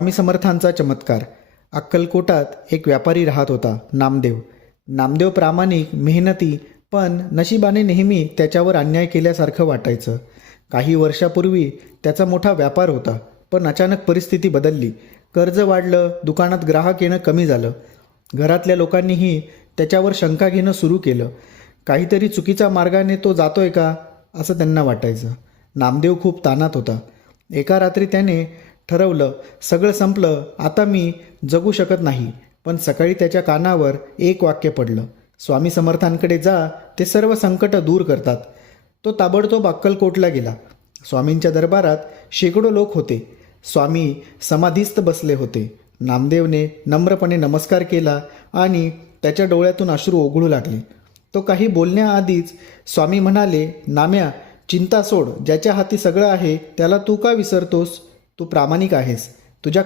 स्वामी समर्थांचा चमत्कार. अक्कलकोटात एक व्यापारी राहत होता, नामदेव. नामदेव प्रामाणिक, मेहनती, पण नशिबाने नेहमी त्याच्यावर अन्याय केल्यासारखं वाटायचं. काही वर्षापूर्वी त्याचा मोठा व्यापार होता, पण अचानक परिस्थिती बदलली. कर्ज वाढलं, दुकानात ग्राहक येणं कमी झालं. घरातल्या लोकांनीही त्याच्यावर शंका घेणं सुरू केलं. काहीतरी चुकीच्या मार्गाने तो जातोय का, असं त्यांना वाटायचं. नामदेव खूप ताणात होता. एका रात्री त्याने ठरवलं, सगळं संपलं, आता मी जगू शकत नाही. पण सकाळी त्याच्या कानावर एक वाक्य पडलं, स्वामी समर्थांकडे जा, ते सर्व संकट दूर करतात. तो ताबडतोब अक्कलकोटला गेला. स्वामींच्या दरबारात शेकडो लोक होते. स्वामी समाधीस्थ बसले होते. नामदेवने नम्रपणे नमस्कार केला आणि त्याच्या डोळ्यातून अश्रू ओघळू लागले. तो काही बोलण्याआधीच स्वामी म्हणाले, नाम्या, चिंता सोड. ज्याच्या हाती सगळं आहे त्याला तू का विसरतोस? तू प्रामाणिक आहेस. तुझ्या